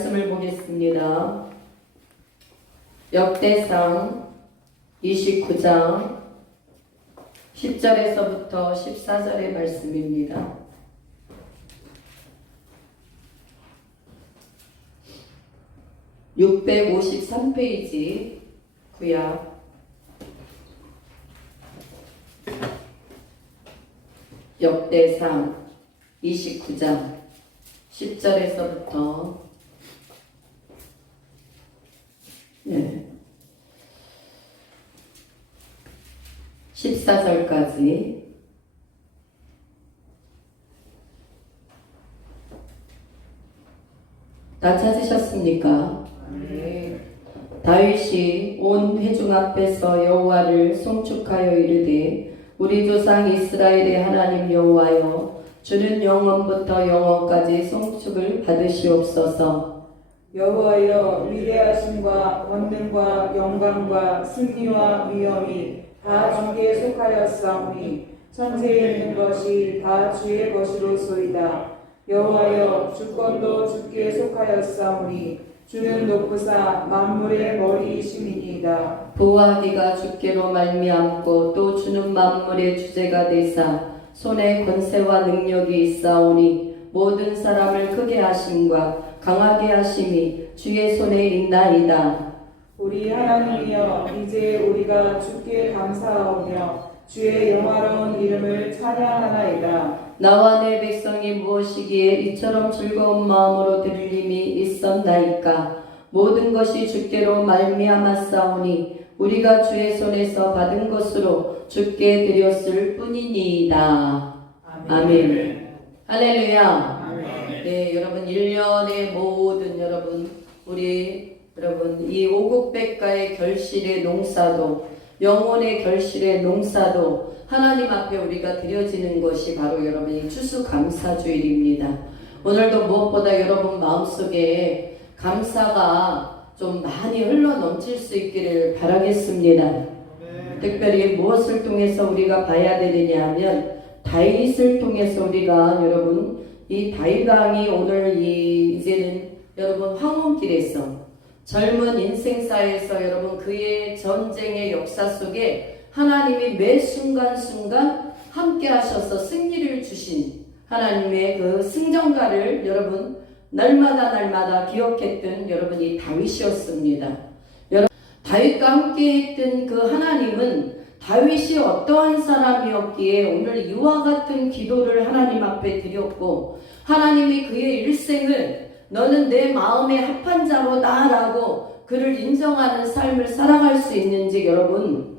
말씀을 보겠습니다. 역대상 29장 10절에서부터 14절의 말씀입니다. (653페이지) 구약 역대상 29장 10절에서부터 14절까지 다 찾으셨습니까? 네. 다윗이 온 회중 앞에서 여호와를 송축하여 이르되 우리 조상 이스라엘의 하나님 여호와여, 주는 영원부터 영원까지 송축을 받으시옵소서. 여호와여, 위대하심과 권능과 영광과 승리와 위엄이 다 주께 속하였사오니 천지에 있는 것이 다 주의 것이로소이다. 여호와여, 주권도 주께 속하였사오니 주는 높으사 만물의 머리이심이니이다. 보호하기가 주께로 말미암고 또 주는 만물의 주제가 되사 손에 권세와 능력이 있사오니 모든 사람을 크게 하심과 강하게 하심이 주의 손에 있나이다. 우리 하나님이여, 이제 우리가 주께 감사하오며 주의 영화로운 이름을 찬양하나이다. 나와 내 백성이 무엇이기에 이처럼 즐거운 마음으로 들림이 있었나이까. 모든 것이 주께로 말미암았사오니 우리가 주의 손에서 받은 것으로 주께 드렸을 뿐이니이다. 아멘. 할렐루야. 네, 여러분 1년의 모든 우리 여러분 이 오곡백과의 결실의 농사도, 영혼의 결실의 농사도 하나님 앞에 우리가 드려지는 것이 바로 여러분 이 추수감사주일입니다. 오늘도 무엇보다 여러분 마음속에 감사가 좀 많이 흘러 넘칠 수 있기를 바라겠습니다. 특별히 무엇을 통해서 우리가 봐야 되느냐 하면 다윗을 통해서 우리가 여러분 이 다윗 왕이 오늘 이제는 여러분 황혼길에서 젊은 인생사에서 여러분 그의 전쟁의 역사 속에 하나님이 매 순간순간 함께 하셔서 승리를 주신 하나님의 그 승전가를 여러분 날마다 기억했던 여러분 이 다윗이었습니다. 여러분 다윗과 함께 했던 그 하나님은 다윗이 어떠한 사람이었기에 오늘 이와 같은 기도를 하나님 앞에 드렸고 하나님이 그의 일생을 너는 내 마음에 합한 자로다라고 그를 인정하는 삶을 살아갈 수 있는지 여러분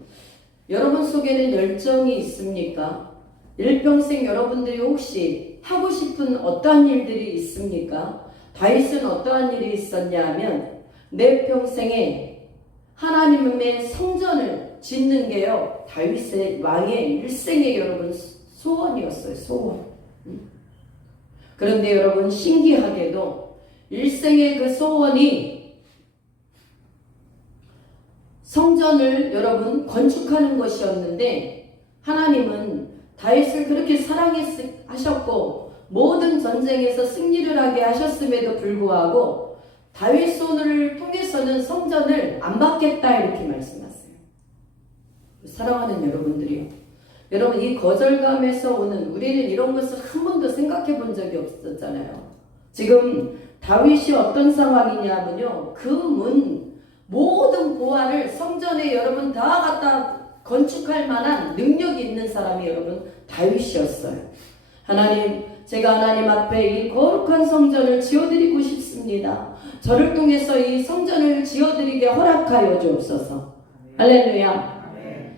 속에는 열정이 있습니까? 일평생 여러분들이 혹시 하고 싶은 어떠한 일들이 있습니까? 다윗은 어떠한 일이 있었냐 하면 내 평생에 하나님의 성전을 짓는 게요 다윗의 왕의 일생의 여러분 소원이었어요. 소원. 그런데 여러분 신기하게도 일생의 그 소원이 성전을 여러분 건축하는 것이었는데 하나님은 다윗을 그렇게 사랑하셨고 모든 전쟁에서 승리를 하게 하셨음에도 불구하고 다윗 손을 통해서는 성전을 안 받겠다 이렇게 말씀하세요. 사랑하는 여러분들이요, 여러분 이 거절감에서 오는 우리는 이런 것을 한 번도 생각해 본 적이 없었잖아요. 지금 다윗이 어떤 상황이냐면요, 그 모든 보화를 성전에 여러분 다 갖다 건축할 만한 능력이 있는 사람이 여러분 다윗이었어요. 하나님, 제가 하나님 앞에 이 거룩한 성전을 지어드리고 싶습니다. 저를 통해서 이 성전을 지어드리게 허락하여 주옵소서. 할렐루야.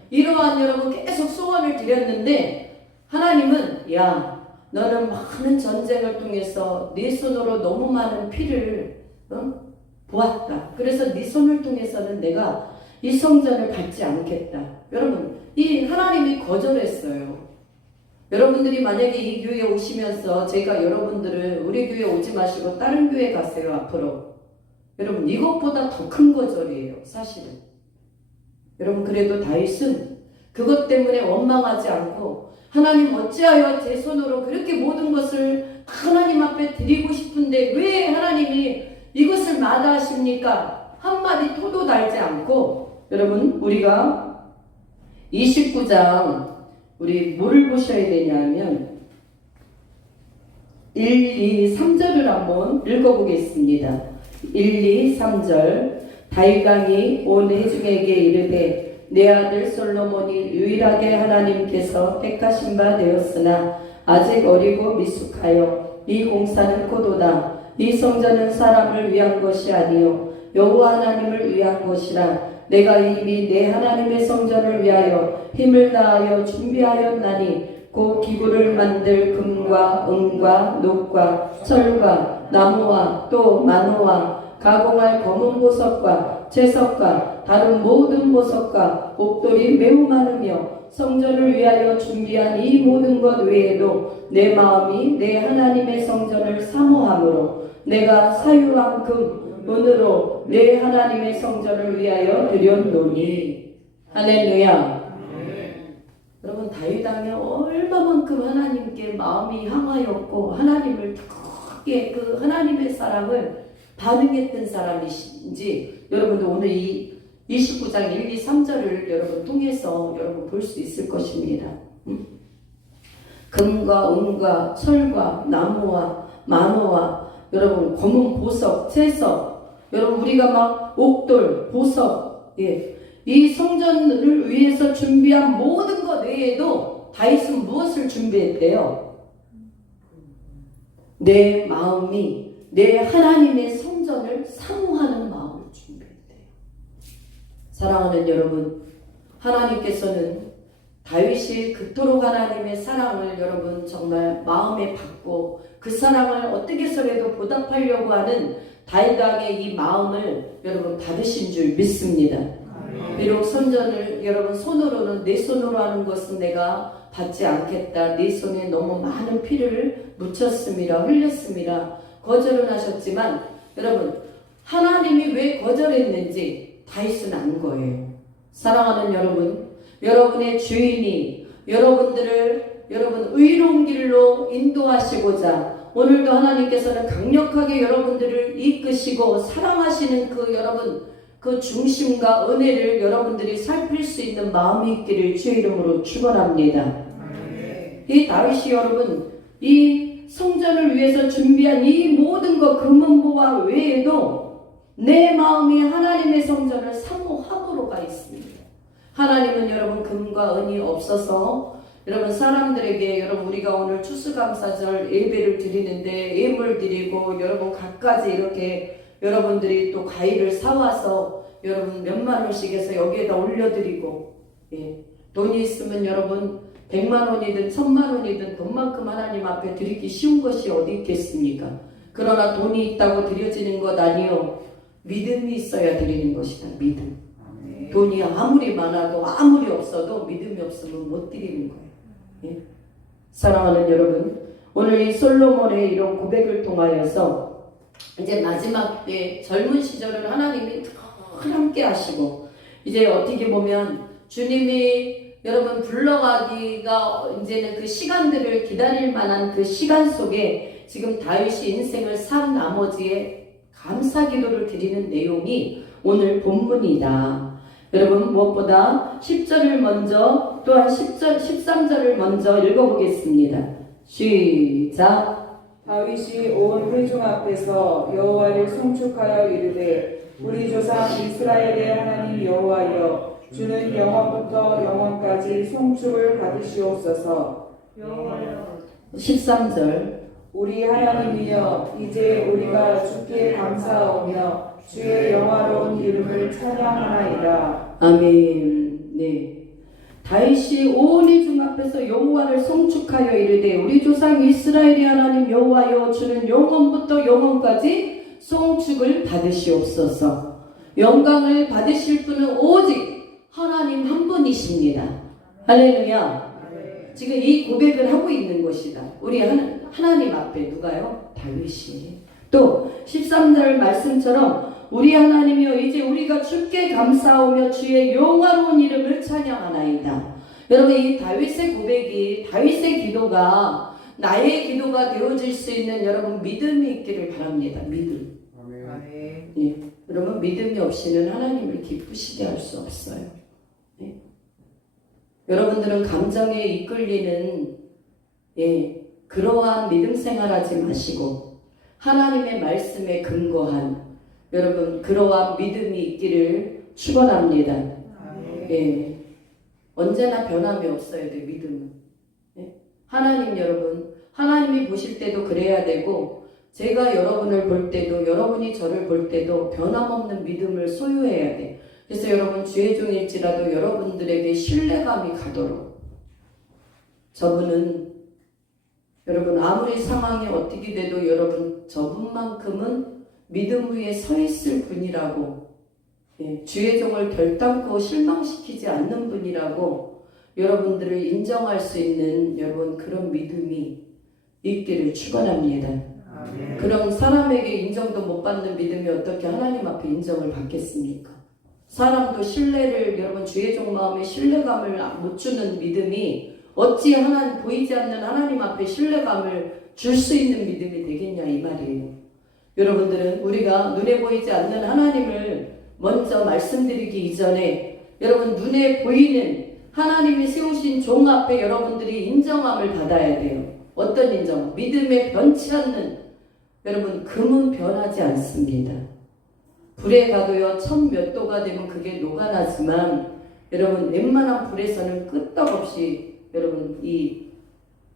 이러한 여러분 계속 소원을 드렸는데 하나님은 야, 너는 많은 전쟁을 통해서 네 손으로 너무 많은 피를 보았다. 그래서 네 손을 통해서는 내가 이 성전을 밟지 않겠다. 여러분, 이 하나님이 거절했어요. 여러분들이 만약에 이 교회에 오시면서 제가 여러분들을 우리 교회 오지 마시고 다른 교회 가세요 앞으로. 여러분 이것보다 더 큰 거절이에요 사실은. 여러분 그래도 다윗은 그것 때문에 원망하지 않고 하나님 어찌하여 제 손으로 그렇게 모든 것을 하나님 앞에 드리고 싶은데 왜 하나님이 이것을 말씀마다 하십니까? 한마디 토도 달지 않고 여러분 우리가 29장 우리 뭘 보셔야 되냐면 1, 2, 3절을 한번 읽어보겠습니다. 1, 2, 3절 다윗 온 회중에게 이르되 내 아들 솔로몬이 유일하게 하나님께서 택하신 바 되었으나 아직 어리고 미숙하여 이 공사는 고도다. 이 성전은 사람을 위한 것이 아니요 여호와 하나님을 위한 것이라. 내가 이미 내 하나님의 성전을 위하여 힘을 다하여 준비하였나니 곧 기구를 만들 금과 은과 녹과 철과 나무와 또 만호와 가공할 검은 보석과 채석과 다른 모든 보석과 옥돌이 매우 많으며 성전을 위하여 준비한 이 모든 것 외에도 내 마음이 내 하나님의 성전을 사모함으로 내가 사유한 금 은으로 내 하나님의 성전을 위하여 드렸노니. 할렐루야. 여러분 다윗 왕이 얼마만큼 하나님께 마음이 향하였고 하나님을 크게 그 하나님의 사랑을 반응했던 사람이신지 여러분도 오늘 이 29장 1, 2, 3절을 여러분 통해서 여러분 볼 수 있을 것입니다. 금과 은과 철과 나무와 만호와 여러분 검은 보석, 채석 여러분 우리가 막 옥돌, 보석 이 성전을 위해서 준비한 모든 것 외에도 다윗은 무엇을 준비했대요? 내 마음이 내 하나님의 성전을 사모하는 마음을 준비했대요. 사랑하는 여러분, 하나님께서는 다윗이 그토록 하나님의 사랑을 여러분 정말 마음에 받고 그 사랑을 어떻게 해서라도 보답하려고 하는 다윗 왕의 이 마음을 여러분 받으신 줄 믿습니다. 비록 성전을 여러분 손으로는 내 손으로 하는 것은 내가 받지 않겠다. 내 손에 너무 많은 피를 묻혔습니다. 흘렸습니다. 거절은 하셨지만 여러분 하나님이 왜 거절했는지 다윗은 안 거예요. 사랑하는 여러분, 여러분의 주인이 여러분들을 여러분 의로운 길로 인도하시고자 오늘도 하나님께서는 강력하게 여러분들을 이끄시고 사랑하시는 그 여러분 그 중심과 은혜를 여러분들이 살필 수 있는 마음이 있기를 주의 이름으로 축원합니다. 이 다윗이 여러분 이 성전을 위해서 준비한 이 모든 것 금은보화 외에도 내 마음이 하나님의 성전을 사모함으로가 있습니다. 하나님은 여러분 금과 은이 없어서 여러분 사람들에게 여러분 우리가 오늘 추수감사절 예배를 드리는데 예물 드리고 여러분 갖가지 이렇게 여러분들이 또 과일을 사와서 여러분 몇만 원씩 해서 여기에다 올려드리고 돈이 있으면 여러분 100만 원이든 1000만 원이든 돈만큼 하나님 앞에 드리기 쉬운 것이 어디 있겠습니까? 그러나 돈이 있다고 드려지는 것 아니요 믿음이 있어야 드리는 것이다. 믿음. 돈이 아무리 많아도 아무리 없어도 믿음이 없으면 못 드리는 거예요. 사랑하는 여러분, 오늘 이 솔로몬의 이런 고백을 통하여서 이제 마지막 때 젊은 시절을 하나님이 늘 함께 하시고 이제 어떻게 보면 주님이 여러분 불러가기가 이제는 그 시간들을 기다릴 만한 그 시간 속에 지금 다윗이 인생을 산 나머지에 감사 기도를 드리는 내용이 오늘 본문이다. 여러분 무엇보다 10절을 먼저 또한 10절, 13절을 먼저 읽어보겠습니다. 시작. 다윗이 온 회중 앞에서 여호와를 송축하여 이르되 우리 조상 이스라엘의 하나님 여호와여 주는 영원부터 영원까지 송축을 받으시옵소서. 13절. 우리 하나님이여 이제 우리가 주께 감사하오며 주의 영화로운 이름을 찬양하나이다. 아멘. 네. 다윗이 온 회중 앞에서 여호와를 송축하여 이르되 우리 조상 이스라엘의 하나님 여호와여 주는 영원부터 영원까지 송축을 받으시옵소서. 영광을 받으실 분은 오직 하나님 한 분이십니다. 할렐루야. 지금 이 고백을 하고 있는 것이다. 우리 하나님 앞에 누가요? 다윗이. 또 13절 말씀처럼 우리 하나님이여 이제 우리가 주께 감사하며 주의 영화로운 이름을 찬양하나이다. 여러분 이 다윗의 고백이 다윗의 기도가 나의 기도가 되어질 수 있는 여러분 믿음이 있기를 바랍니다. 믿음. 예. 여러분 믿음이 없이는 하나님을 기쁘시게 할 수 없어요. 예. 여러분들은 감정에 이끌리는 그러한 믿음 생활하지 마시고 하나님의 말씀에 근거한 여러분 그러한 믿음이 있기를 축원합니다. 예. 언제나 변함이 없어야 돼 믿음은. 예. 하나님 여러분 하나님이 보실 때도 그래야 되고 제가 여러분을 볼 때도 여러분이 저를 볼 때도 변함없는 믿음을 소유해야 돼. 그래서 여러분 주의 종일지라도 여러분들에게 신뢰감이 가도록 저분은 여러분 아무리 상황이 어떻게 돼도 여러분 저분만큼은 믿음 위에 서 있을 분이라고 주의 종을 결단코 실망시키지 않는 분이라고 여러분들을 인정할 수 있는 여러분 그런 믿음이 있기를 축원합니다. 그럼 사람에게 인정도 못 받는 믿음이 어떻게 하나님 앞에 인정을 받겠습니까? 사람도 신뢰를 여러분 주의 종 마음에 신뢰감을 못 주는 믿음이 어찌 하나님 보이지 않는 하나님 앞에 신뢰감을 줄 수 있는 믿음이 되겠냐 이 말이에요. 여러분들은 우리가 눈에 보이지 않는 하나님을 먼저 말씀드리기 이전에 여러분 눈에 보이는 하나님이 세우신 종 앞에 여러분들이 인정함을 받아야 돼요. 어떤 인정? 믿음에 변치 않는 여러분 금은 변하지 않습니다. 불에 가도요 1000몇 도가 되면 그게 녹아나지만 여러분 웬만한 불에서는 끄떡없이 여러분 이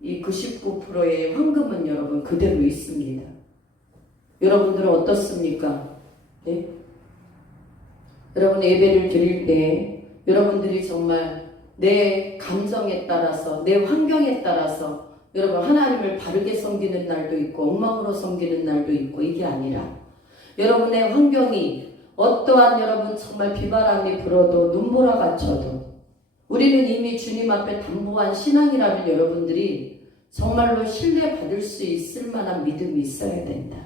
99%의 황금은 여러분 그대로 있습니다. 여러분들은 어떻습니까? 네? 여러분 예배를 드릴 때 여러분들이 정말 내 감정에 따라서 내 환경에 따라서 여러분 하나님을 바르게 섬기는 날도 있고 엉망으로 섬기는 날도 있고 이게 아니라 여러분의 환경이 어떠한 여러분 정말 비바람이 불어도 눈보라 갇혀도 우리는 이미 주님 앞에 담보한 신앙이라면 여러분들이 정말로 신뢰받을 수 있을 만한 믿음이 있어야 된다.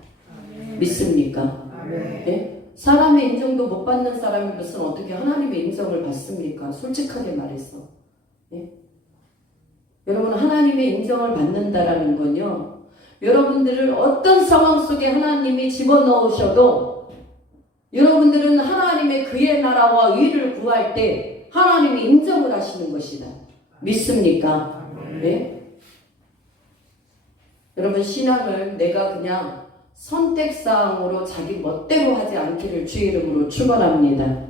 믿습니까? 네? 사람의 인정도 못 받는 사람이 무슨 어떻게 하나님의 인정을 받습니까? 솔직하게 말해서. 네? 여러분 하나님의 인정을 받는다라는 건요. 여러분들을 어떤 상황 속에 하나님이 집어넣으셔도 여러분들은 하나님의 그의 나라와 의를 구할 때 하나님이 인정을 하시는 것이다. 믿습니까? 네? 여러분 신앙을 내가 그냥 선택사항으로 자기 멋대로 하지 않기를 주의 이름으로 축원합니다.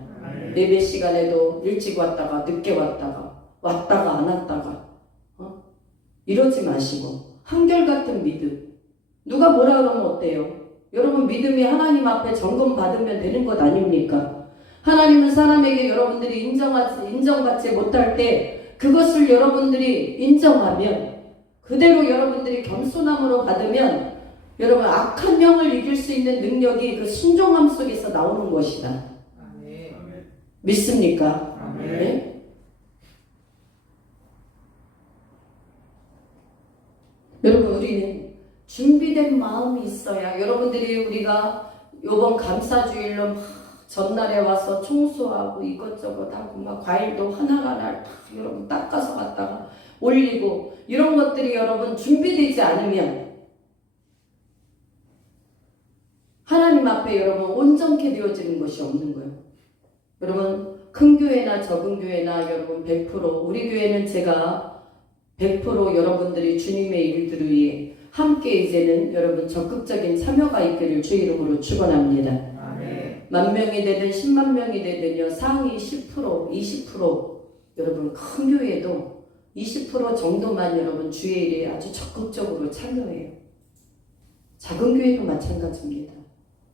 예배 시간에도 일찍 왔다가 늦게 왔다가 안 왔다가 이러지 마시고 한결같은 믿음. 누가 뭐라 그러면 어때요? 여러분 믿음이 하나님 앞에 점검받으면 되는 것 아닙니까? 하나님은 사람에게 여러분들이 인정받지 못할 때 그것을 여러분들이 인정하면 그대로 여러분들이 겸손함으로 받으면 여러분 악한 영을 이길 수 있는 능력이 그 순종함 속에서 나오는 것이다. 믿습니까? 네? 여러분 우리는 준비된 마음이 있어야 여러분들이 우리가 요번 감사주일로 막 전날에 와서 청소하고 이것저것 하고 막 과일도 하나하나 여러분 닦아서 갖다가 올리고 이런 것들이 여러분 준비되지 않으면 하나님 앞에 여러분 온전케 되어지는 것이 없는 거예요. 여러분 큰 교회나 적은 교회나 여러분 100% 우리 교회는 제가 100% 여러분들이 주님의 일들을 위해 함께 이제는 여러분 적극적인 참여가 있기를 주 이름으로 축원합니다. 만 명이 되든 10만 명이 되든요 상위 10% 20% 여러분 큰 교회도 20% 정도만 여러분 주의 일에 아주 적극적으로 참여해요. 작은 교회도 마찬가지입니다.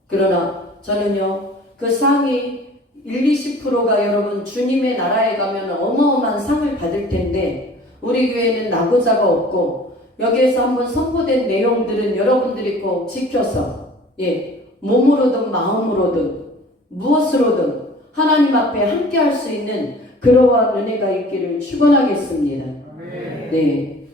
그러나 저는요 그 상위 1-20%가 여러분 주님의 나라에 가면 어마어마한 상을 받을 텐데 우리 교회는 나고자가 없고 여기에서 한번 선포된 내용들은 여러분들이 꼭 지켜서 몸으로든 마음으로든 무엇으로든 하나님 앞에 함께 할 수 있는 그러한 은혜가 있기를 축원하겠습니다. 네.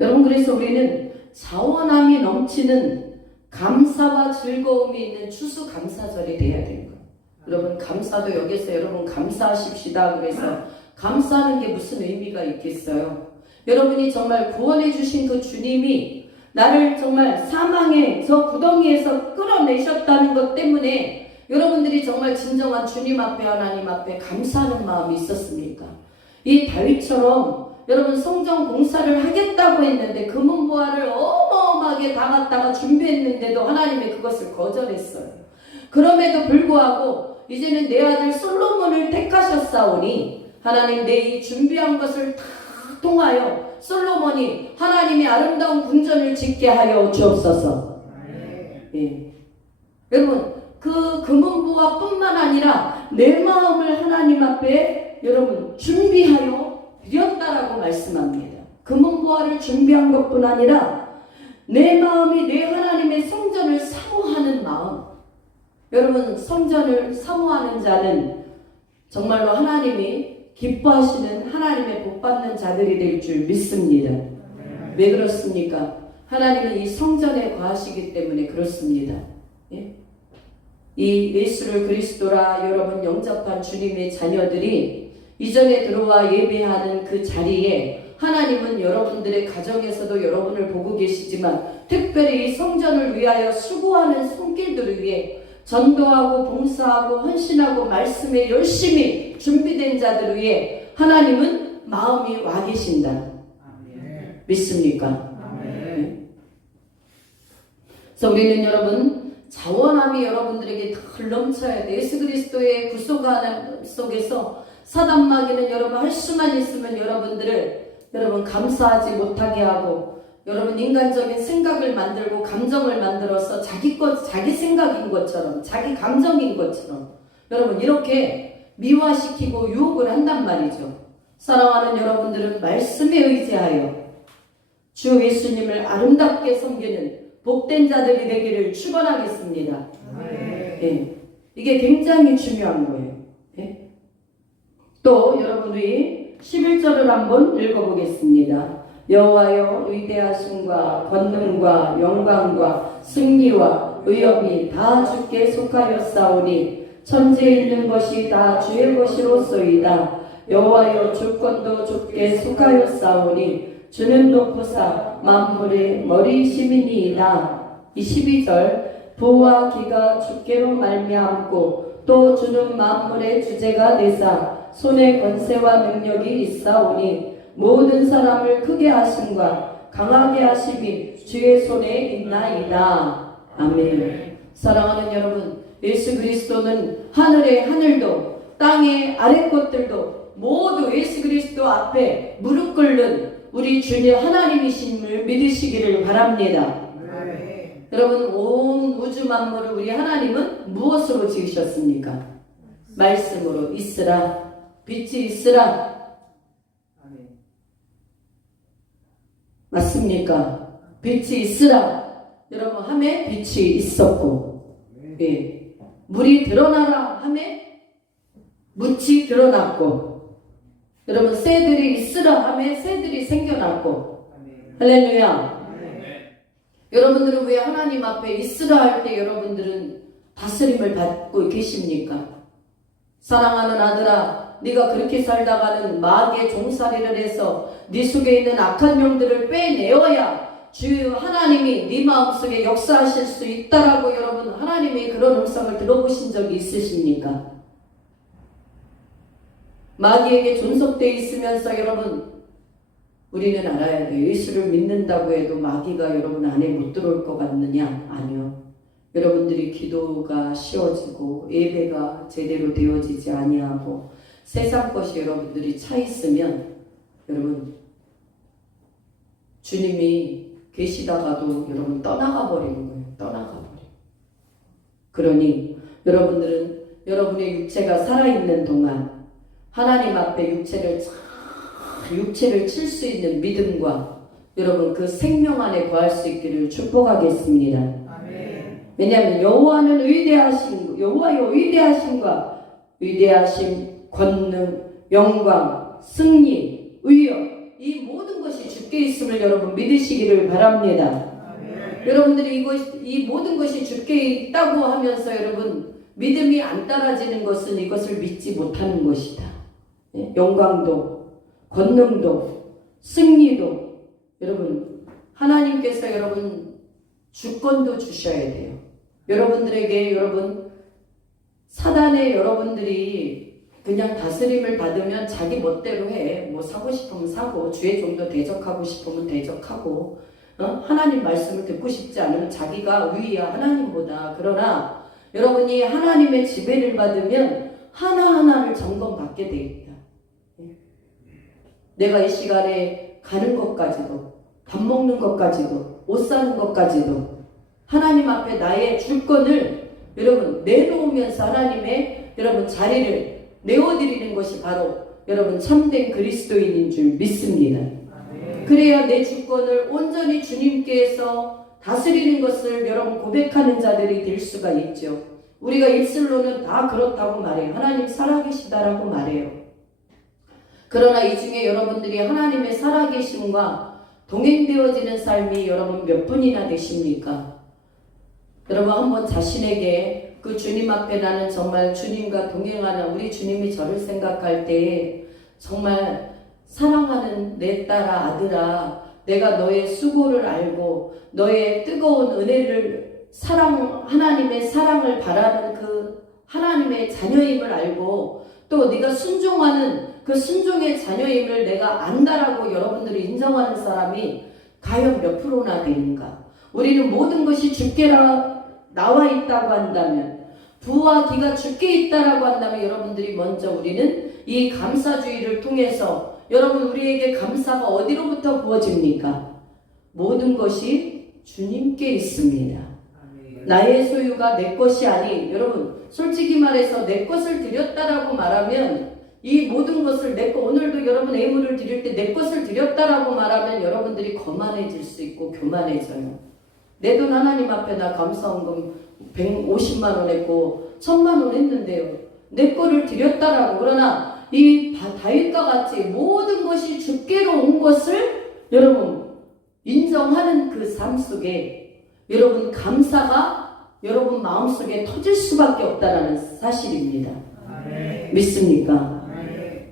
여러분 그래서 우리는 자원함이 넘치는 감사와 즐거움이 있는 추수감사절이 돼야 되는 거예요. 여러분 감사도 여기서 여러분 감사하십시다. 그래서 감사하는 게 무슨 의미가 있겠어요? 여러분이 정말 구원해 주신 그 주님이 나를 정말 사망의 저 구덩이에서 끌어내셨다는 것 때문에 여러분들이 정말 진정한 주님 앞에 하나님 앞에 감사하는 마음이 있었습니까? 이 다윗처럼 여러분 성전 공사를 하겠다고 했는데 금은보화를 어마어마하게 다 갖다가 준비했는데도 하나님이 그것을 거절했어요. 그럼에도 불구하고 이제는 내 아들 솔로몬을 택하셨사오니 하나님 내 이 준비한 것을 다 통하여 솔로몬이 하나님의 아름다운 궁전을 짓게 하여 주옵소서. 예. 여러분 그 금은보화뿐만 아니라 내 마음을 하나님 앞에 여러분 준비하여 드렸다라고 말씀합니다. 금은보화를 준비한 것뿐 아니라 내 마음이 내 하나님의 성전을 사모하는 마음. 여러분 성전을 사모하는 자는 정말로 하나님이 기뻐하시는 하나님의 복받는 자들이 될 줄 믿습니다. 왜 그렇습니까? 하나님은 이 성전에 거하시기 때문에 그렇습니다. 예? 이 예수를 그리스도라 여러분 영접한 주님의 자녀들이 이전에 들어와 예배하는 그 자리에 하나님은 여러분들의 가정에서도 여러분을 보고 계시지만 특별히 이 성전을 위하여 수고하는 손길들을 위해 전도하고 봉사하고 헌신하고 말씀에 열심히 준비된 자들을 위해 하나님은 마음이 와 계신다. 아멘. 믿습니까? 아멘. 그래서 우리는 여러분 자원함이 여러분들에게 덜 넘쳐야 돼. 예수 그리스도의 구속함 속에서 사단 마귀는 여러분 할 수만 있으면 여러분들을 여러분 감사하지 못하게 하고 여러분 인간적인 생각을 만들고 감정을 만들어서 자기 생각인 것처럼 자기 감정인 것처럼 여러분 이렇게 미화시키고 유혹을 한단 말이죠. 사랑하는 여러분들은 말씀에 의지하여 주 예수님을 아름답게 섬기는 복된 자들이 되기를 축원하겠습니다. 네. 이게 굉장히 중요한 거예요. 네. 또 여러분 우리 11절을 한번 읽어보겠습니다. 여호와여 위대하심과 권능과 영광과 승리와 의업이 다 주께 속하였사오니 천지에 있는 것이 다 주의 것이로소이다. 여호와여 주권도 주께 속하였사오니 주는 높으사 만물의 머리심이니이다. 이 12절 부와 기가 주께로 말미암고 또 주는 만물의 주제가 되사 손에 권세와 능력이 있사오니 모든 사람을 크게 하심과 강하게 하심이 주의 손에 있나이다. 아멘. 사랑하는 여러분, 예수 그리스도는 하늘의 하늘도 땅의 아래 것들도 모두 예수 그리스도 앞에 무릎 꿇는 우리 주님 하나님이심을 믿으시기를 바랍니다. 아멘. 여러분 온 우주 만물을 우리 하나님은 무엇으로 지으셨습니까? 말씀으로 있으라 빛이 있으라. 맞습니까? 빛이 있으라. 여러분 함에 빛이 있었고, 예. 물이 드러나라 함에 묻이 드러났고, 여러분 새들이 있으라 함에 새들이 생겨났고, 할렐루야. 여러분들은 왜 하나님 앞에 있으라 할 때 여러분들은 다스림을 받고 계십니까? 사랑하는 아들아, 네가 그렇게 살다가는 마귀의 종살이를 해서 네 속에 있는 악한 영들을 빼내어야 주 하나님이 네 마음속에 역사하실 수 있다라고 여러분 하나님의 그런 음성을 들어보신 적이 있으십니까? 마귀에게 존속되어 있으면서 여러분 우리는 알아야 돼요. 예수를 믿는다고 해도 마귀가 여러분 안에 못 들어올 것 같느냐? 아니요. 여러분들이 기도가 쉬워지고 예배가 제대로 되어지지 아니하고 세상 것이 여러분들이 차 있으면 여러분 주님이 계시다가도 여러분 떠나가 버리는 거예요. 떠나가 버려. 그러니 여러분들은 여러분의 육체가 살아있는 동안 하나님 앞에 육체를 칠 수 있는 믿음과 여러분 그 생명 안에 거할 수 있기를 축복하겠습니다. 아멘. 왜냐하면 여호와는 여호와여 위대하심과 위대하심, 권능, 영광, 승리, 의여 이 모든 것이 주께 있음을 여러분 믿으시기를 바랍니다. 아멘. 여러분들이 이 모든 것이 주께 있다고 하면서 여러분 믿음이 안 따라지는 것은 이것을 믿지 못하는 것이다. 영광도 권능도 승리도 여러분 하나님께서 여러분 주권도 주셔야 돼요. 여러분들에게 사단의 여러분들이 그냥 다스림을 받으면 자기 멋대로 해. 뭐 사고 싶으면 사고, 주의 종도 대적하고 싶으면 대적하고, 하나님 말씀을 듣고 싶지 않으면 자기가 위야 하나님보다. 그러나 여러분이 하나님의 지배를 받으면 하나하나를 점검받게 돼 있다. 내가 이 시간에 가는 것까지도, 밥 먹는 것까지도, 옷 사는 것까지도 하나님 앞에 나의 주권을 여러분 내놓으면서 하나님의 여러분 자리를 내어드리는 것이 바로 여러분 참된 그리스도인인 줄 믿습니다. 그래야 내 주권을 온전히 주님께서 다스리는 것을 여러분 고백하는 자들이 될 수가 있죠. 우리가 입술로는 다 그렇다고 말해요. 하나님 살아계시다라고 말해요. 그러나 이 중에 여러분들이 하나님의 살아계심과 동행되어지는 삶이 여러분 몇 분이나 되십니까? 여러분 한번 자신에게 그 주님 앞에 나는 정말 주님과 동행하는 우리 주님이 저를 생각할 때에 정말 사랑하는 내 딸아 아들아 내가 너의 수고를 알고 너의 뜨거운 은혜를 하나님의 사랑을 바라는 그 하나님의 자녀임을 알고 또 네가 순종하는 그 순종의 자녀임을 내가 안다라고 여러분들이 인정하는 사람이 과연 몇 프로나 되는가? 우리는 모든 것이 주께라 나와 있다고 한다면 부와 기가 주께 있다라고 한다면 여러분들이 먼저 우리는 이 감사주의를 통해서 여러분 우리에게 감사가 어디로부터 부어집니까? 모든 것이 주님께 있습니다. 나의 소유가 내 것이 아닌 여러분 솔직히 말해서 내 것을 드렸다라고 말하면 이 모든 것을 내 것 오늘도 여러분 예물을 드릴 때 내 것을 드렸다라고 말하면 여러분들이 거만해질 수 있고 교만해져요. 내 돈 하나님 앞에 나 감사원금 150만 원 했고 1000만 원 했는데요. 내 거를 드렸다라고. 그러나 이 다윗과 같이 모든 것이 주께로 온 것을 여러분 인정하는 그 삶 속에 여러분 감사가 여러분 마음속에 터질 수밖에 없다라는 사실입니다. 믿습니까?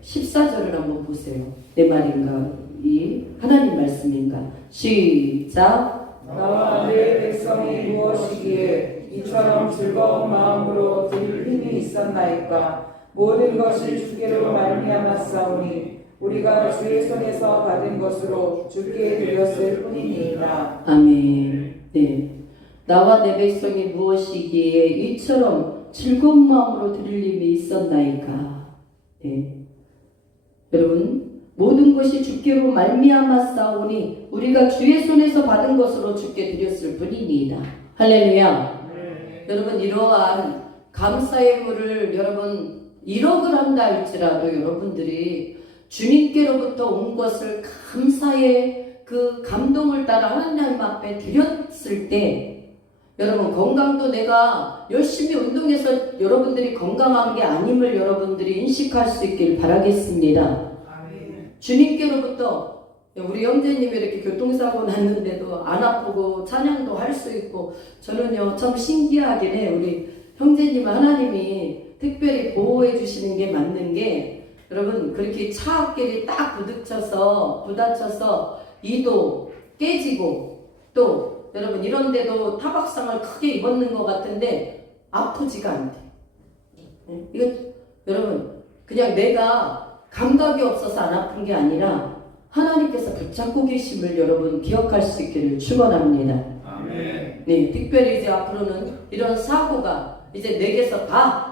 14절을 한번 보세요. 내 말인가? 이 하나님 말씀인가? 시작. 나와 내 백성이 무엇이기에 이처럼 즐거운 마음으로 드릴 힘이 있었나이까. 모든 것이 주께로 말미암았사오니 우리가 주의 손에서 받은 것으로 주께 드렸을 뿐이니이다. 아멘. 네. 나와 내 백성이 무엇이기에 이처럼 즐거운 마음으로 드릴 힘이 있었나이까. 네. 여러분 모든 것이 주께로 말미암았사오니 우리가 주의 손에서 받은 것으로 주께 드렸을 뿐이니이다. 할렐루야. 여러분 이러한 감사의 물을 여러분 1억을 한다 할지라도 여러분들이 주님께로부터 온 것을 감사의 그 감동을 따라 하나님 앞에 드렸을 때 여러분 건강도 내가 열심히 운동해서 여러분들이 건강한 게 아님을 여러분들이 인식할 수 있길 바라겠습니다. 주님께로부터 우리 형제님이 이렇게 교통사고 났는데도 안 아프고 찬양도 할 수 있고 저는요 참 신기하긴 해. 우리 형제님 하나님이 특별히 보호해 주시는 게 맞는 게 여러분 그렇게 차 앞길이 딱 부딪혀서 이도 깨지고 또 여러분 이런데도 타박상을 크게 입었는 것 같은데 아프지가 않대. 이거 여러분 그냥 내가 감각이 없어서 안 아픈 게 아니라 하나님께서 붙잡고 계심을 여러분 기억할 수 있기를 축원합니다. 아멘. 네, 특별히 이제 앞으로는 이런 사고가 이제 내게서 다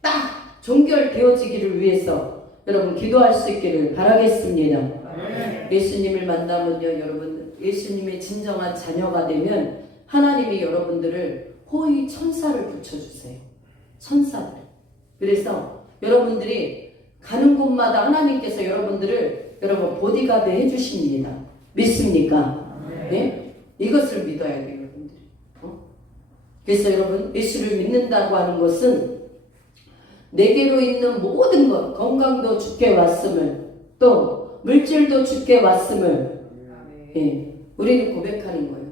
딱 종결되어지기를 위해서 여러분 기도할 수 있기를 바라겠습니다. 아멘. 예수님을 만나면요, 여러분 예수님의 진정한 자녀가 되면 하나님이 여러분들을 호의 천사를 붙여주세요. 천사들. 그래서 여러분들이 가는 곳마다 하나님께서 여러분들을 여러분 보디가드 해주십니다. 믿습니까? 네? 이것을 믿어야 돼요, 여러분들. 그래서 여러분 예수를 믿는다고 하는 것은 내게로 있는 모든 것, 건강도 주께 왔음을, 또 물질도 주께 왔음을, 예, 우리는 고백하는 거예요.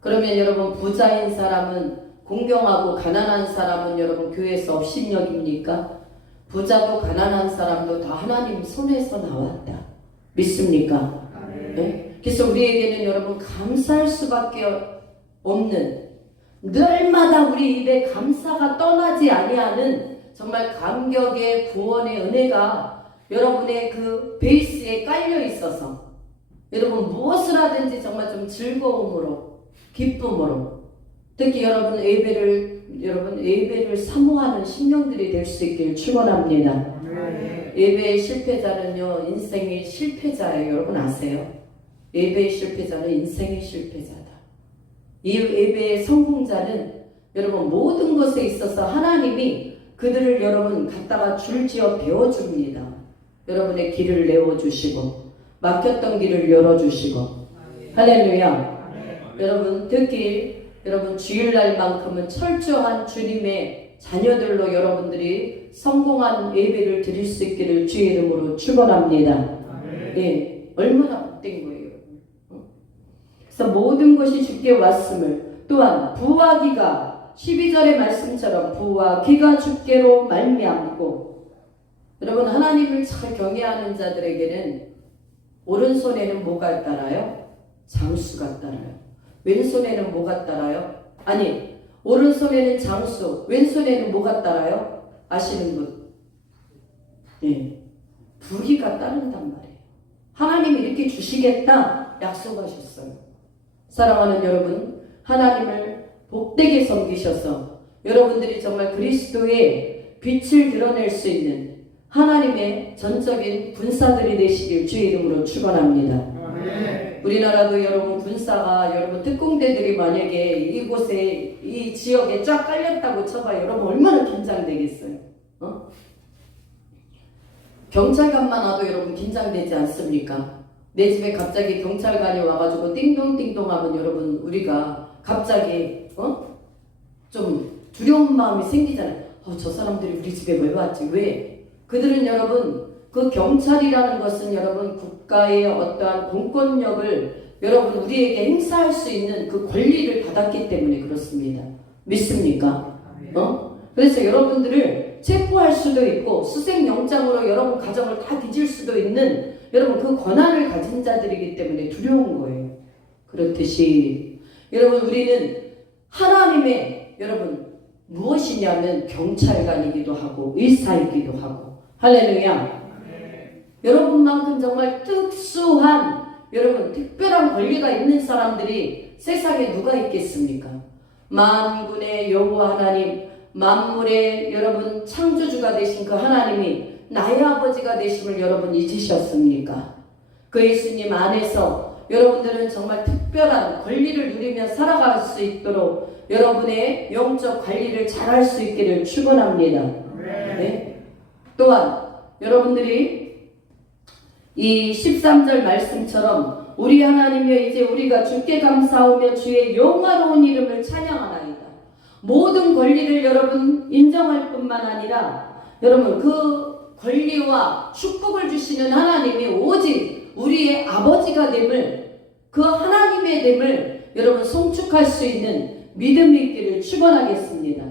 그러면 여러분 부자인 사람은 공경하고 가난한 사람은 여러분 교회에서 업신여깁니까? 부자도 가난한 사람도 다 하나님 손에서 나왔다. 믿습니까? 네? 그래서 우리에게는 여러분 감사할 수밖에 없는, 늘마다 우리 입에 감사가 떠나지 아니하는 정말 감격의 구원의 은혜가 여러분의 그 베이스에 깔려 있어서 여러분 무엇을 하든지 정말 좀 즐거움으로, 기쁨으로, 특히 여러분 예배를 사모하는 심령들이 될 수 있길 축원합니다. 예배의 실패자는요, 인생의 실패자예요. 여러분 아세요? 예배의 실패자는 인생의 실패자다. 이 예배의 성공자는 여러분 모든 것에 있어서 하나님이 그들을 여러분 갖다가 줄지어 배워줍니다. 여러분의 길을 내어주시고 막혔던 길을 열어주시고. 할렐루야. 여러분 특히 여러분 주일날만큼은 철저한 주님의 자녀들로 여러분들이 성공한 예배를 드릴 수 있기를 주의 이름으로 축원합니다. 예, 얼마나 복된 거예요. 그래서 모든 것이 주께 왔음을, 또한 부와 기가 12절의 말씀처럼 부와 기가 주께로 말미암고. 여러분 하나님을 잘 경외하는 자들에게는 오른손에는 뭐가 따라요? 장수가 따라요. 왼손에는 뭐가 따라요? 아니, 오른손에는 장수, 왼손에는 뭐가 따라요? 아시는 분? 네, 부귀가 따른단 말이에요. 하나님이 이렇게 주시겠다 약속하셨어요. 사랑하는 여러분, 하나님을 복되게 섬기셔서 여러분들이 정말 그리스도의 빛을 드러낼 수 있는 하나님의 전적인 군사들이 되시길 주의 이름으로 축원합니다. 우리나라도 여러분 군사가, 여러분 특공대들이 만약에 이곳에 이 지역에 쫙 깔렸다고 쳐봐요. 여러분 얼마나 긴장되겠어요. 경찰관만 와도 여러분 긴장되지 않습니까? 내 집에 갑자기 경찰관이 와가지고 띵동띵동 하면 여러분 우리가 갑자기 좀 두려운 마음이 생기잖아요. 저 사람들이 우리 집에 왜 왔지? 왜? 그들은 여러분 그 경찰이라는 것은 여러분 국가의 어떠한 공권력을 여러분 우리에게 행사할 수 있는 그 권리를 받았기 때문에 그렇습니다. 믿습니까? 그래서 여러분들을 체포할 수도 있고 수색영장으로 여러분 가정을 다 뒤질 수도 있는 여러분 그 권한을 가진 자들이기 때문에 두려운 거예요. 그렇듯이 여러분 우리는 하나님의 여러분 무엇이냐면 경찰관이기도 하고 의사이기도 하고. 할렐루야. 여러분만큼 정말 특수한 여러분 특별한 권리가 있는 사람들이 세상에 누가 있겠습니까? 만군의 여호와 하나님, 만물의 여러분 창조주가 되신 그 하나님이 나의 아버지가 되심을 여러분 잊으셨습니까? 그 예수님 안에서 여러분들은 정말 특별한 권리를 누리며 살아갈 수 있도록 여러분의 영적 관리를 잘할 수 있기를 축원합니다. 네? 또한 여러분들이 이 13절 말씀처럼 우리 하나님여 이제 우리가 주께 감사하며 주의 영화로운 이름을 찬양하나이다. 모든 권리를 여러분 인정할 뿐만 아니라 여러분 그 권리와 축복을 주시는 하나님이 오직 우리의 아버지가 됨을, 그 하나님의 됨을 여러분 송축할 수 있는 믿음이 있기를 축원하겠습니다.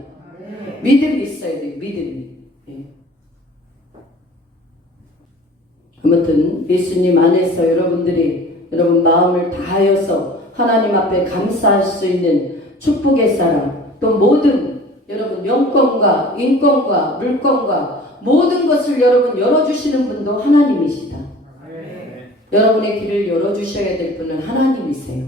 믿음이 있어야 돼요. 믿음이. 아무튼 예수님 안에서 여러분들이 여러분 마음을 다하여서 하나님 앞에 감사할 수 있는 축복의 사람, 또 모든 여러분 영권과 인권과 물권과 모든 것을 여러분 열어주시는 분도 하나님이시다. 여러분의 길을 열어주셔야 될 분은 하나님이세요.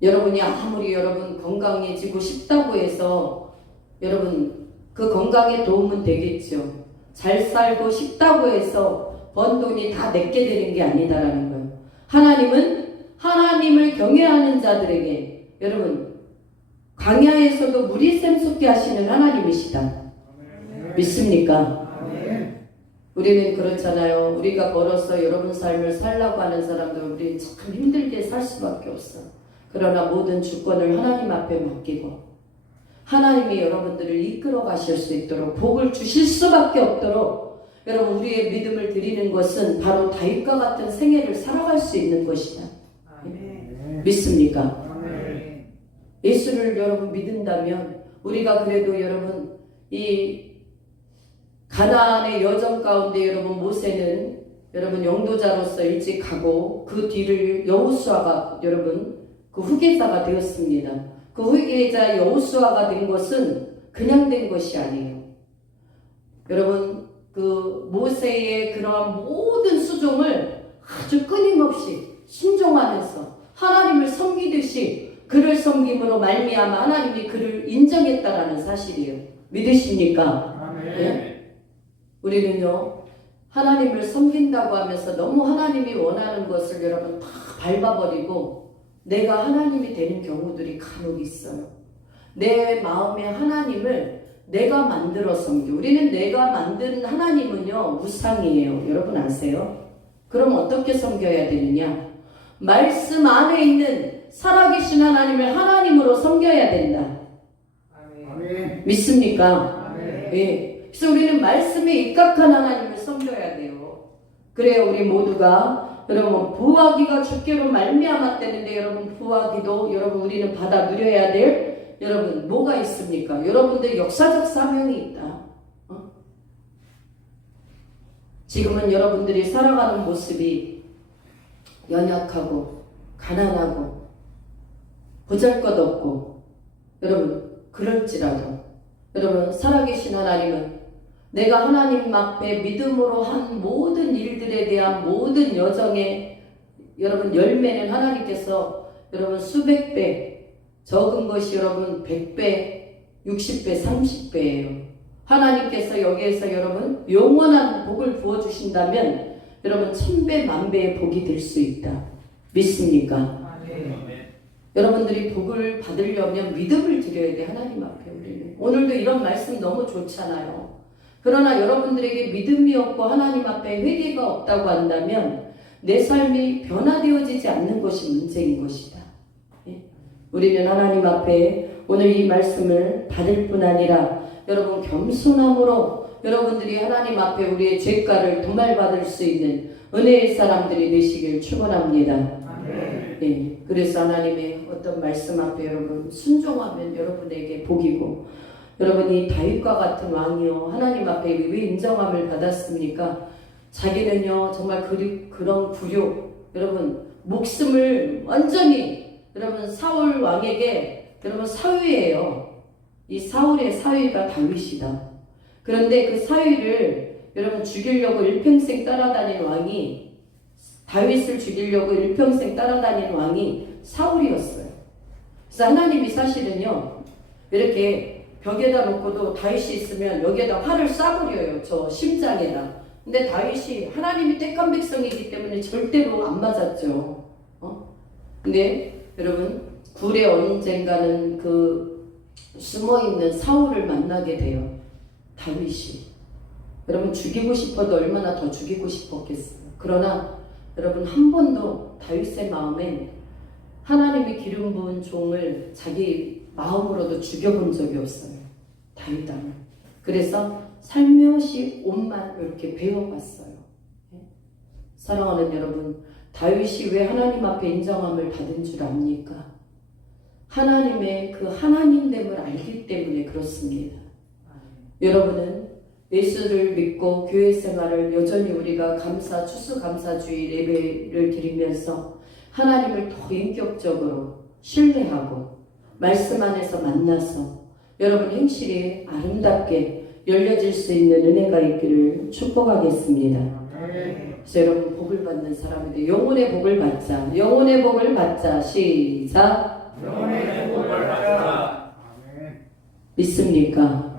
여러분이 아무리 여러분 건강해지고 싶다고 해서 여러분 그 건강에 도움은 되겠죠. 잘 살고 싶다고 해서 번 돈이 다 내게 되는 게 아니다라는 거예요. 하나님은 하나님을 경외하는 자들에게 여러분 광야에서도 물이 샘솟게 하시는 하나님이시다. 믿습니까? 우리는 그렇잖아요. 우리가 벌어서 여러분 삶을 살라고 하는 사람들 우리는 참 힘들게 살 수밖에 없어. 그러나 모든 주권을 하나님 앞에 맡기고 하나님이 여러분들을 이끌어 가실 수 있도록 복을 주실 수밖에 없도록 여러분 우리의 믿음을 드리는 것은 바로 다윗과 같은 생애를 살아갈 수 있는 것이다. 믿습니까? 아멘. 예수를 여러분 믿는다면 우리가 그래도 여러분 이 가나안의 여정 가운데 여러분 모세는 여러분 영도자로서 일찍 가고 그 뒤를 여호수아가 여러분 그 후계자가 되었습니다. 그 후계자 여호수아가 된 것은 그냥 된 것이 아니에요. 여러분 그 모세의 그러한 모든 수종을 아주 끊임없이 순종하면서 하나님을 섬기듯이 그를 섬김으로 말미암아 하나님이 그를 인정했다라는 사실이에요. 믿으십니까? 네? 우리는요 하나님을 섬긴다고 하면서 너무 하나님이 원하는 것을 여러분 다 밟아버리고 내가 하나님이 되는 경우들이 간혹 있어요. 내 마음에 하나님을 내가 만들어 섬겨. 우리는 내가 만든 하나님은요 우상이에요. 여러분 아세요? 그럼 어떻게 섬겨야 되느냐? 말씀 안에 있는 살아계신 하나님을 하나님으로 섬겨야 된다. 아멘. 믿습니까? 아멘. 예. 그래서 우리는 말씀에 입각한 하나님을 섬겨야 돼요. 그래야 우리 모두가 여러분 부하기가 주께로 말미암았다는데 여러분 부하기도 여러분 우리는 받아 누려야 될 여러분 뭐가 있습니까? 여러분들 역사적 사명이 있다. 지금은 여러분들이 살아가는 모습이 연약하고 가난하고 보잘것없고 여러분 그럴지라도 여러분 살아계신 하나님은 내가 하나님 앞에 믿음으로 한 모든 일들에 대한 모든 여정의 여러분 열매는 하나님께서 여러분 수백 배 적은 것이 여러분 100배 60배 30배예요. 하나님께서 여기에서 여러분 영원한 복을 부어주신다면 여러분 1000배 만배의 복이 될 수 있다. 믿습니까? 여러분들이 복을 받으려면 믿음을 드려야 돼. 하나님 앞에 우리는 오늘도 이런 말씀 너무 좋잖아요. 그러나 여러분들에게 믿음이 없고 하나님 앞에 회개가 없다고 한다면 내 삶이 변화되어지지 않는 것이 문제인 것이다. 우리는 하나님 앞에 오늘 이 말씀을 받을 뿐 아니라 여러분 겸손함으로 여러분들이 하나님 앞에 우리의 죄가를 도말받을 수 있는 은혜의 사람들이 되시길 축원합니다. 예, 그래서 하나님의 어떤 말씀 앞에 여러분 순종하면 여러분에게 복이고 여러분이 다윗과 같은 왕이요 하나님 앞에 왜 인정함을 받았습니까? 자기는요 정말 그런 굴욕 여러분 목숨을 완전히 여러분 사울 왕에게 여러분 사위예요. 이 사울의 사위가 다윗이다. 그런데 그 사위를 여러분 죽이려고 일평생 따라다닌 왕이 다윗을 죽이려고 일평생 따라다닌 왕이 사울이었어요. 그래서 하나님이 사실은요 이렇게 벽에다 놓고도 다윗이 있으면 여기에다 활을 쏴버려요. 저 심장에다. 근데 다윗이 하나님이 택한 백성이기 때문에 절대로 안 맞았죠. 근데 여러분 굴에 언젠가는 그 숨어있는 사울을 만나게 돼요. 다윗이. 여러분 죽이고 싶어도 얼마나 더 죽이고 싶었겠어요. 그러나 여러분 한 번도 다윗의 마음엔 하나님이 기름 부은 종을 자기 마음으로도 죽여본 적이 없어요. 다윗 왕은. 그래서 살며시 옷만 이렇게 베어봤어요. 사랑하는 여러분, 다윗이 왜 하나님 앞에 인정함을 받은 줄 압니까? 하나님의 그 하나님됨을 알기 때문에 그렇습니다. 여러분은 예수를 믿고 교회 생활을 여전히 우리가 추수감사주의 예배를 드리면서 하나님을 더 인격적으로 신뢰하고 말씀 안에서 만나서 여러분 행실이 아름답게 열려질 수 있는 은혜가 있기를 축복하겠습니다. 그래서 여러분 복을 받는 사람인데 영혼의 복을 받자. 영혼의 복을 받자. 시작. 영혼의 복을 받자. 믿습니까?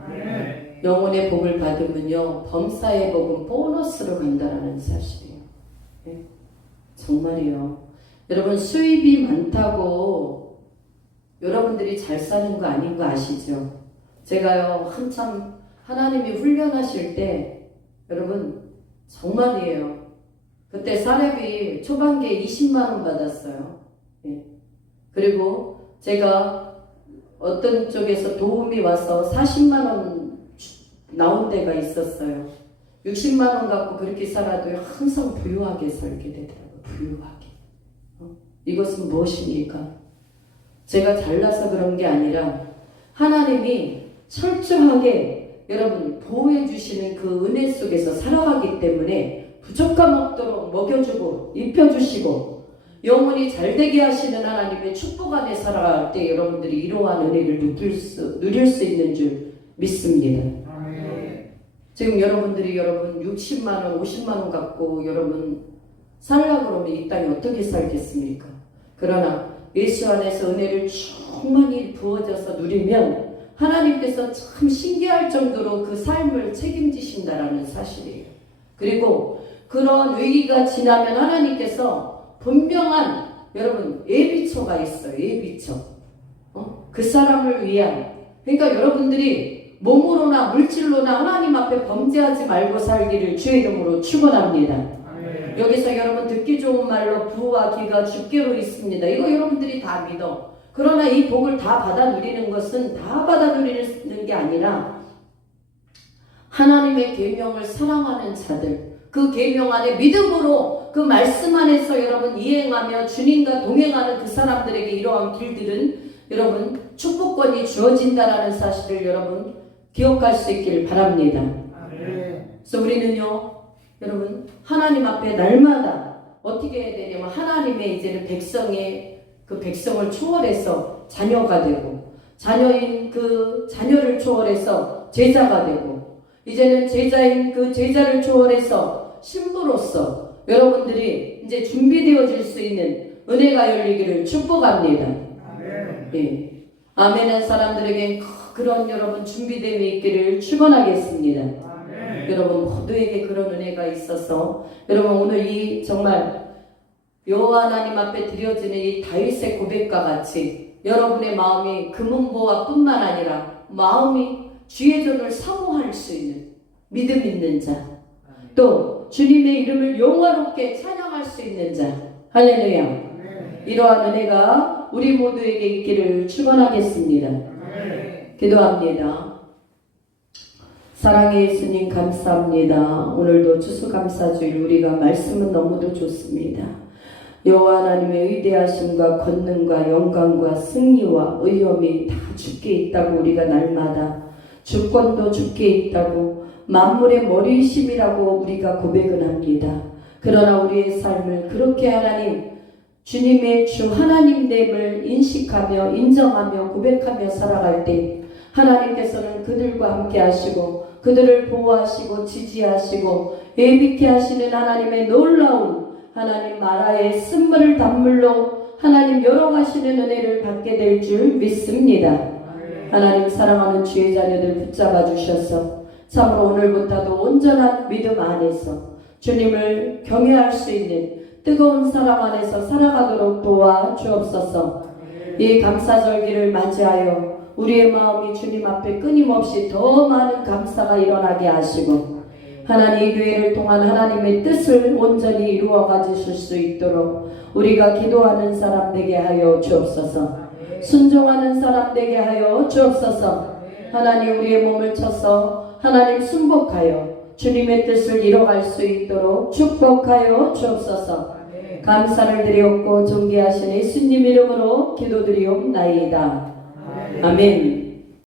영혼의 복을 받으면요 범사의 복은 보너스로 간다라는 사실이에요. 네? 정말이요. 여러분 수입이 많다고 여러분들이 잘 사는 거 아닌 거 아시죠? 제가요 한참 하나님이 훈련하실 때 여러분 정말이에요. 그때 사례비 초반기에 20만 원 받았어요. 네. 그리고 제가 어떤 쪽에서 도움이 와서 40만 원 나온 때가 있었어요. 60만 원 갖고 그렇게 살아도 항상 부유하게 살게 되더라고요. 부유하게. 이것은 무엇입니까? 제가 잘나서 그런 게 아니라 하나님이 철저하게 여러분 보호해 주시는 그 은혜 속에서 살아가기 때문에 부족함 없도록 먹여주고 입혀주시고 영혼이 잘되게 하시는 하나님의 축복 안에 살아갈 때 여러분들이 이러한 은혜를 누릴 수 있는 줄 믿습니다. 지금 여러분들이 60만원 50만원 갖고 여러분 살려고 그러면 이 땅에 어떻게 살겠습니까? 그러나 예수 안에서 은혜를 충만히 부어져서 누리면 하나님께서 참 신기할 정도로 그 삶을 책임지신다라는 사실이에요. 그리고 그런 위기가 지나면 하나님께서 분명한 여러분 예비처가 있어요. 예비처. 그 사람을 위한. 그러니까 여러분들이 몸으로나 물질로나 하나님 앞에 범죄하지 말고 살기를 주의 이름으로 축원합니다. 여기서 여러분 듣기 좋은 말로 부와 기가 주께로 있습니다. 이거 여러분들이 다 믿어. 그러나 이 복을 다 받아 누리는 것은 다 받아 누리는 게 아니라 하나님의 계명을 사랑하는 자들, 그 계명 안에 믿음으로 그 말씀 안에서 여러분 이행하며 주님과 동행하는 그 사람들에게 이러한 길들은 여러분 축복권이 주어진다라는 사실을 여러분 기억할 수 있기를 바랍니다. 그래서 우리는요 여러분 하나님 앞에 날마다 어떻게 해야 되냐면 하나님의 이제는 그 백성을 초월해서 자녀가 되고 자녀인 그 자녀를 초월해서 제자가 되고 이제는 제자인 그 제자를 초월해서 신부로서 여러분들이 이제 준비되어질 수 있는 은혜가 열리기를 축복합니다. 예. 아멘한 사람들에게 그런 여러분 준비됨이 있기를 축원하겠습니다. 여러분 모두에게 그런 은혜가 있어서 여러분 오늘 이 정말 여호와 하나님 앞에 드려지는 이 다윗의 고백과 같이 여러분의 마음이 금은보화 뿐만 아니라 마음이 주의 전을 사모할 수 있는 믿음 있는 자, 또 주님의 이름을 영화롭게 찬양할 수 있는 자, 할렐루야. 이러한 은혜가 우리 모두에게 있기를 축원하겠습니다. 기도합니다. 사랑의 예수님 감사합니다. 오늘도 추수감사주일 우리가 말씀은 너무도 좋습니다. 여호와 하나님의 위대하심과 권능과 영광과 승리와 의엄이 다 주께 있다고 우리가 날마다 주권도 주께 있다고 만물의 머리이심이라고 우리가 고백을 합니다. 그러나 우리의 삶을 그렇게 하나님 주님의 주 하나님됨을 인식하며 인정하며 고백하며 살아갈 때 하나님께서는 그들과 함께 하시고 그들을 보호하시고 지지하시고 예비케 하시는 하나님의 놀라운 하나님 나라의 쓴물을 단물로 하나님 열어가시는 은혜를 받게 될 줄 믿습니다. 하나님 사랑하는 주의 자녀들 붙잡아 주셔서 참으로 오늘보다도 온전한 믿음 안에서 주님을 경외할 수 있는 뜨거운 사랑 안에서 살아가도록 도와 주옵소서. 이 감사절기를 맞이하여 우리의 마음이 주님 앞에 끊임없이 더 많은 감사가 일어나게 하시고 하나님 이 교회를 통한 하나님의 뜻을 온전히 이루어 가지실 수 있도록 우리가 기도하는 사람 되게 하여 주옵소서. 순종하는 사람 되게 하여 주옵소서. 하나님 우리의 몸을 쳐서 하나님 순복하여 주님의 뜻을 이뤄갈 수 있도록 축복하여 주옵소서. 감사를 드리옵고 존귀하신 예수님 이름으로 기도드리옵나이다. 아멘.